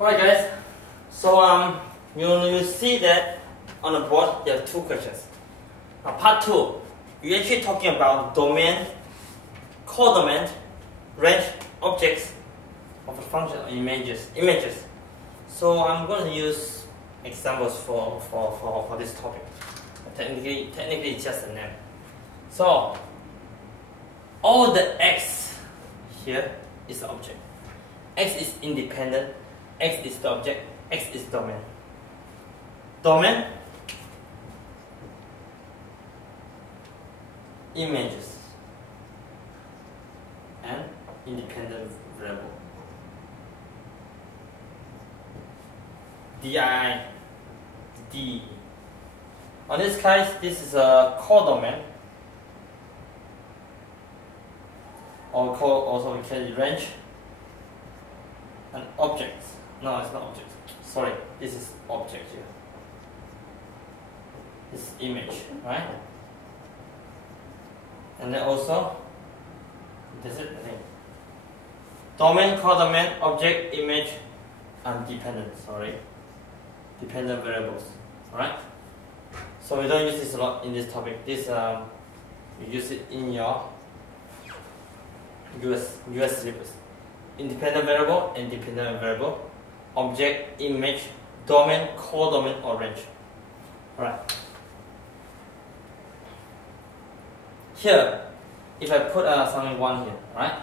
Alright guys, so you see that on the board there are two questions. Now part 2, we're actually talking about domain, codomain, range, objects of a function or images. So I'm going to use examples for this topic. Technically it's just a name. So all the x here is the object. X is independent, x is the object, x is domain. Domain, images, and independent variable. DI, D. On this case, this is a codomain, or also we call it range. And object. No, it's not object. Sorry, this is object here. This is image, right? And then also, this is I think. Domain, codomain, object, image, and dependent. Sorry, dependent variables. Alright. So we don't use this a lot in this topic. This you use it in your US syllabus. Independent variable and dependent variable, object, image, domain, codomain, or range. Alright. Here, if I put something 1 here, right?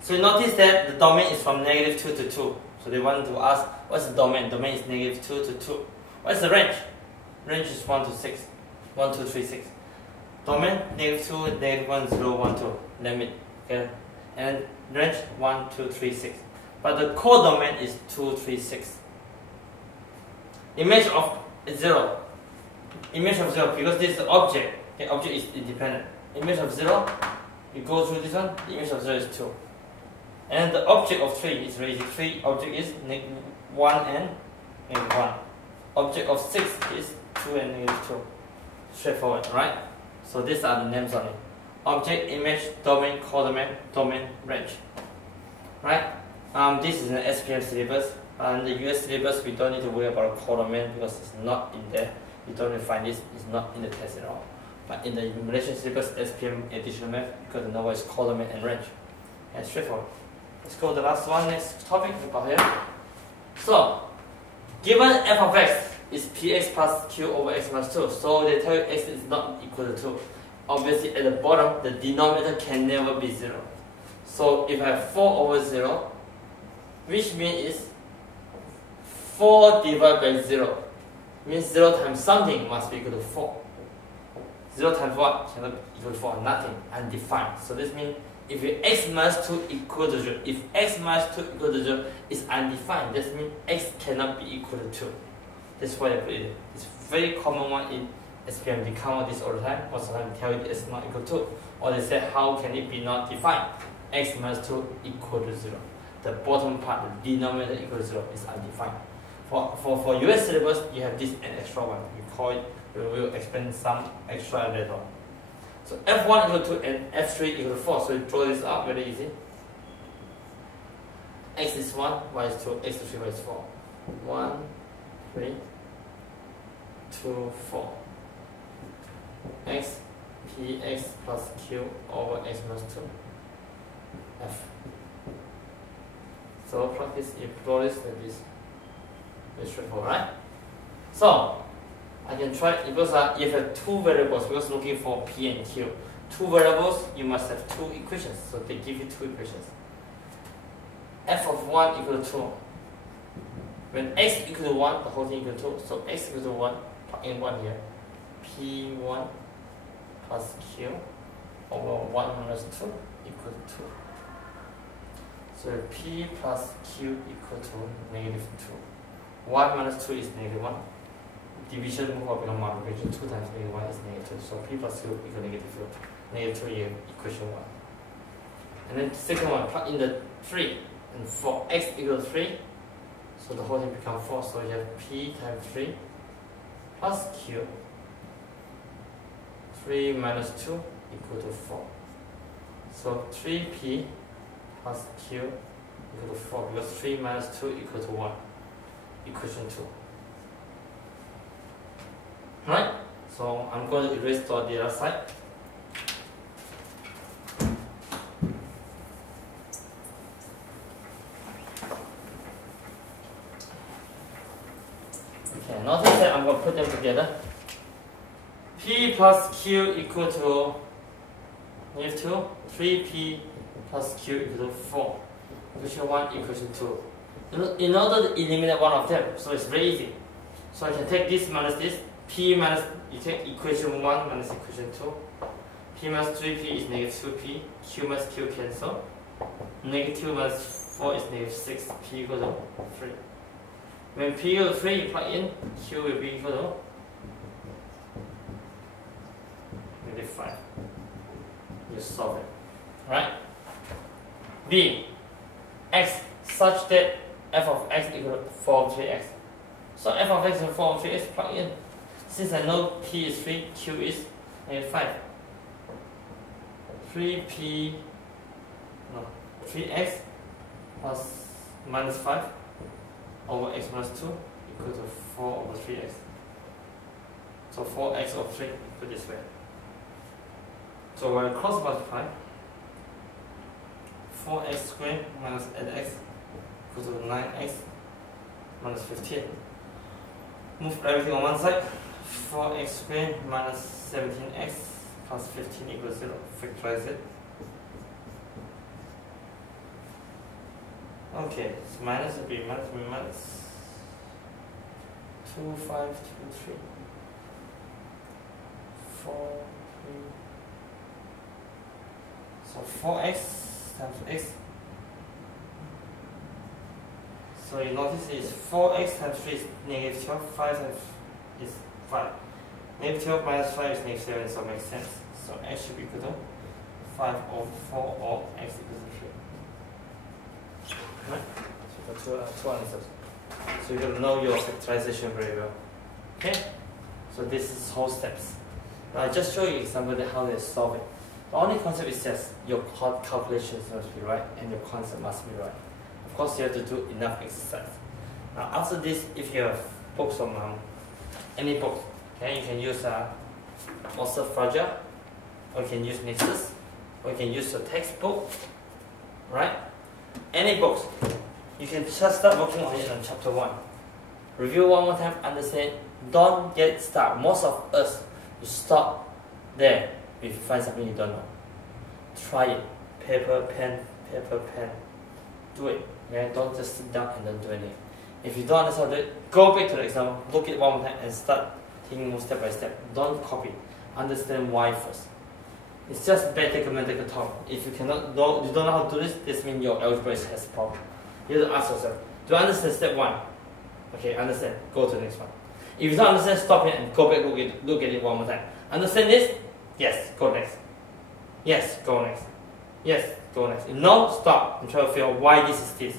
So you notice that the domain is from -2 to 2. So they want to ask, what's the domain? Domain is -2 to 2. What's the range? Range is 1 to 6. 1, 2, 3, 6. Domain, -2, -1, 0, 1, 2. Limit. Okay? And range 1, 2, 3, 6. But the codomain is 2, 3, 6. Image of 0. Image of 0, because this is the object. The object is independent. Image of 0, you go through this one, the image of 0 is 2. And the object of 3 is very easy. 3 object is -1 and -1. Object of 6 is 2 and -2. Straightforward, right? So these are the names on it. Object, image, domain, codomain, domain, range. Right? This is an SPM syllabus. And the US syllabus, we don't need to worry about codomain because it's not in there. You don't need to find this, it's not in the test at all. But in the Malaysian syllabus, SPM additional math, you got to know what is codomain and range. And straightforward. Let's go to the last one, next topic about here. So, given f of x is px plus q over x minus 2, so they tell you x is not equal to 2. Obviously, at the bottom, the denominator can never be 0. So, if I have 4 over 0, which means is 4 divided by 0, means 0 times something must be equal to 4. 0 times what? Cannot be equal to 4, nothing, undefined. So, this means if x minus 2 equal to 0, if x minus 2 equal to 0 is undefined, this means x cannot be equal to 2. That's why I put it. It's a very common one in SPM. They come out this all the time, or sometimes tell you it's not equal to, or they say how can it be not defined? X minus 2 equal to 0. The bottom part, the denominator equal to 0 is undefined. For US syllabus, you have this an extra one. We call it, we will explain some extra later on. So F1 equal to 2 and F3 equal to 4. So you draw this up very easy. X is 1, Y is 2, X is 3, Y is 4. 1, 3, 2, 4. X, px plus q over x minus 2. F. So practice, you draw this like this. Very straightforward, right? So, I can try, because if you have two variables, because looking for p and q. Two variables, you must have two equations. So they give you two equations. F of 1 equal to 2. When x equal to 1, the whole thing equal to 2. So x equal to 1, plug in 1 here. P1 plus q over 1 minus 2 equal to 2. So p plus q equal to -2. 1 minus 2 is -1. Division move up become multiplication. 2 times -1 is -2. So p plus q equal to -2. -2 is equation 1. And then the second one, plug in the 3. And for x equal to 3, so the whole thing becomes 4. So you have p times 3 plus q. 3 minus 2 equal to 4. So 3p plus q equal to 4, because 3 minus 2 equal to 1. equation 2. Right? So I'm going to erase to the other side. Okay, notice that I'm going to put them together. P plus Q equal to negative 2, 3P plus Q equal to 4. Equation 1, equation 2. In order to eliminate one of them, so it's very easy. So I can take this minus this. P minus, you take equation 1 minus equation 2. P minus 3P is negative 2P. Q minus Q cancel. Negative 2 minus 4 is negative 6. P equal to 3. When P equal to 3, you plug in, Q will be equal to negative 5. You solve it. Right? B. X such that f of x equal to 4 over 3x. So f of x is 4 over 3x, plug in. Since I know P is 3, Q is negative 5. 3x plus minus 5 over x minus 2 equal to 4 over 3x. So 4x over 3, put this way. So when I cross multiply, 4x squared minus 8x equal to 9x minus 15. Move everything on one side. 4x squared minus 17x plus 15 equals 0. Factorize it. Okay, so minus will be minus 2, 5, 2, 3, 4, 3. So 4x times x. So you notice it's 4x times 3 is negative 12, 5 times is 5. Negative 12 minus 5 is negative 7, so it makes sense. So x should be equal to 5 over 4 or x equals to 3. Right? So for two answers. So you gotta know your factorization very well. Okay? So this is whole steps. Now I just show you example how they solve it. The only concept is just your calculations must be right and your concept must be right. Of course, you have to do enough exercise. Now, after this, if you have books from any book, okay, you can use also Fragile, or you can use Nexus, or you can use your textbook, right? Any books, you can just start working on it on chapter 1. Review one more time, understand. Don't get stuck. Most of us, you stop there if you find something you don't know. Try it. Paper, pen, do it. Okay? Don't just sit down and don't do anything. If you don't understand it, go back to the example, look at it one more time and start taking more step by step. Don't copy. Understand why first. It's just mathematical talk. If you you don't know how to do this means your algebra has a problem. You have to ask yourself, do I understand step 1? Okay, understand. Go to the next one. If you don't understand, stop it and go back, look at it one more time. Understand this? Yes, go next. Yes, go next. Yes, go next. If no, stop and try to figure out why this is this.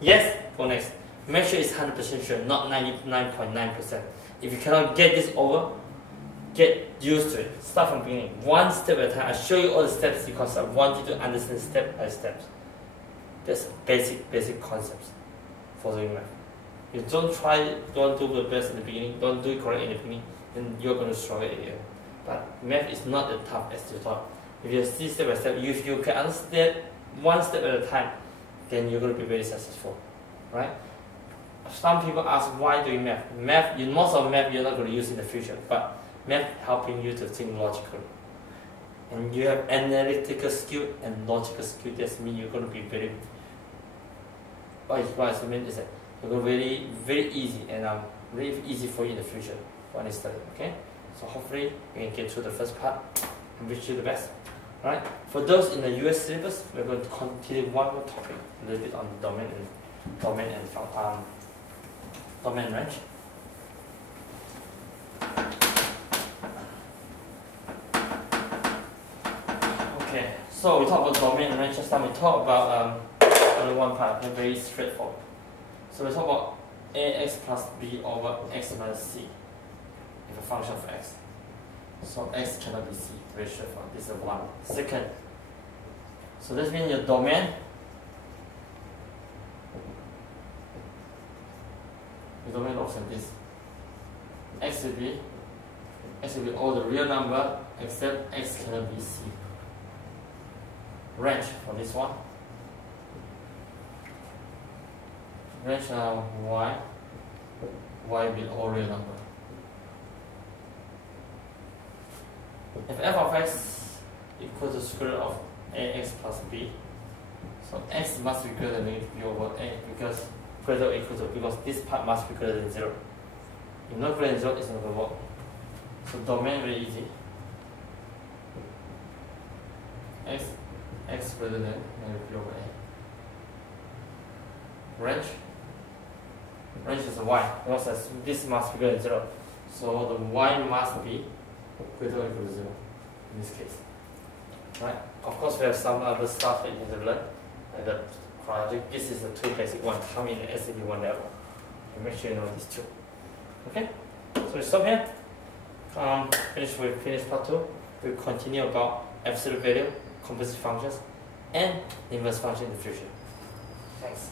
Yes, go next. Make sure it's 100% sure, not 99.9%. If you cannot get this over, get used to it. Start from the beginning. One step at a time. I show you all the steps because I want you to understand step by step. That's basic concepts for doing math. If you don't do the best in the beginning, don't do it correct in the beginning, then you're going to struggle at the end. But math is not as tough as you thought. If you see step by step, if you can understand one step at a time, then you're going to be very successful, right? Some people ask why doing math. Most of math you're not going to use in the future, but math helping you to think logically. And you have analytical skill and logical skill. That means you're going to be very. What I mean is that you're going to be very easy and very easy for you in the future for any study. Okay. So hopefully we can get through the first part and wish you the best. Alright? For those in the US syllabus, we're going to continue one more topic, a little bit on domain range. Okay, so we talk about domain and range. Just now we talk about only one part, very straightforward. So we talk about ax plus b over x minus c. If a function of x. So x cannot be c. Very straightforward. This is 1. Second. So this means your domain domain looks like this. X will be all the real number except x cannot be c. Range for this one. Range y will be all real number. If f of x equals the square root of ax plus b, so x must be greater than b over a because greater or equal to, because this part must be greater than 0. If not greater than 0, it's not going to work. So domain very easy. X greater than b over a. Range is y, because this must be greater than 0. So the y must be greater or equal to 0 in this case. Right? Of course, we have some other stuff that you need to learn. And the project, this is the two basic ones come in the SAP1 level. And make sure you know these two. Okay? So we stop here. Finish part 2. We'll continue about absolute value, composite functions, and inverse function in the future. Thanks.